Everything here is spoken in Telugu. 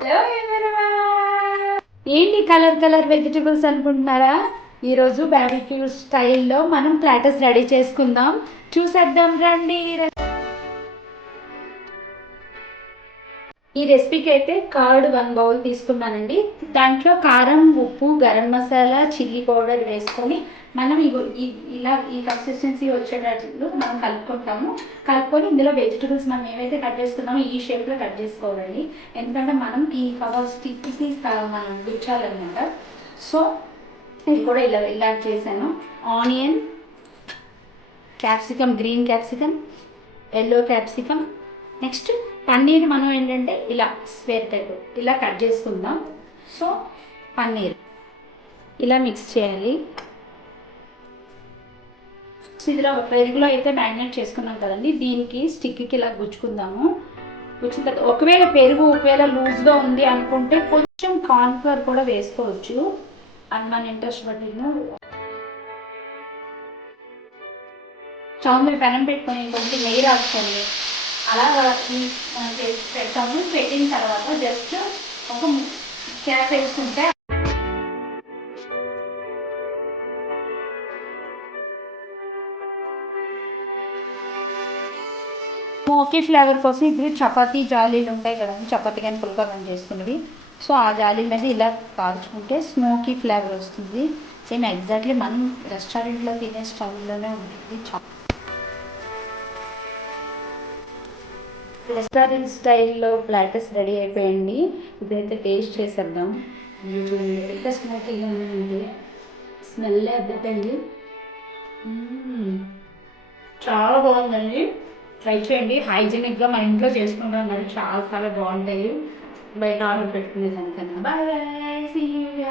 హలో ఎవరీవన్, ఏంటి కలర్ కలర్ వెజిటబుల్స్ అనుకుంటున్నారా? ఈరోజు బార్బిక్యూ స్టైల్లో మనం ప్లాటర్స్ రెడీ చేసుకుందాం. చూసేద్దాం రండి. ఈ రెసిపీకి అయితే కర్డ్ 1 బౌల్ తీసుకున్నానండి. దాంట్లో కారం, ఉప్పు, గరం మసాలా, చిల్లీ పౌడర్ వేసుకొని మనం ఇలా ఈ కన్సిస్టెన్సీ వచ్చేటట్లు మనం కలుపుకొని ఇందులో వెజిటబుల్స్ మనం ఏవైతే కట్ చేసుకున్నామో ఈ షేప్లో కట్ చేసుకోవాలండి. ఎందుకంటే మనం ఈ కవర్ స్టిక్కి మనం గుచ్చాలన్నమాట. సో ఇది కూడా ఇలా చేశాను. Onion, capsicum, green capsicum, yellow capsicum, next paneer మనం ఏంటంటే ఇలా స్క్వేర్ టైప్ ఇలా కట్ చేసుకుందాం. సో పన్నీర్ ఇలా మిక్స్ చేయాలి. ఇందులో పెరుగులో అయితే మ్యారినేట్ చేసుకున్నాం కదండి, దీనికి స్టిక్కి ఇలా గుచ్చుకుందాము. ఒకవేళ పెరుగు లూజ్గా ఉంది అనుకుంటే కొంచెం కార్న్ఫ్లవర్ కూడా వేసుకోవచ్చు. అది మన ఇంట్రెస్ట్ బట్టి. స్టవ్ మీద పెనం పెట్టుకొని కొంచెం నెయ్యి రాసుకొని అలా పెడతాము. పెట్టిన తర్వాత జస్ట్ ఒక క్యాప్ వేసుకుంటే స్మోకీ ఫ్లేవర్ కోసం ఇప్పుడు చపాతీ జాలీలు ఉంటాయి కదండి, చపాతీ కానీ పుల్కా కానీ చేసుకునేవి. సో ఆ జాలీ మీద ఇలా కాల్చుకుంటే స్మోకీ ఫ్లేవర్ వస్తుంది. సేమ్ ఎగ్జాక్ట్లీ మనం రెస్టారెంట్లో తినే స్టైల్లోనే ఉంటుంది. రెస్టారెంట్ స్టైల్లో ప్లాటర్స్ రెడీ అయిపోయింది. ఇదైతే టేస్ట్ చేసేద్దాం. ఎంత స్మోకీగా ఉంది, స్మెల్ అద్దెండి. చాలా బాగుందండి. ట్రై చేయండి. హైజీనిక్గా మన ఇంట్లో చేసుకుంటాం కానీ చాలా చాలా బాగుంటాయి బయట ఆర్డర్ పెట్టుకునే దానికన్నా. Bye bye, see you.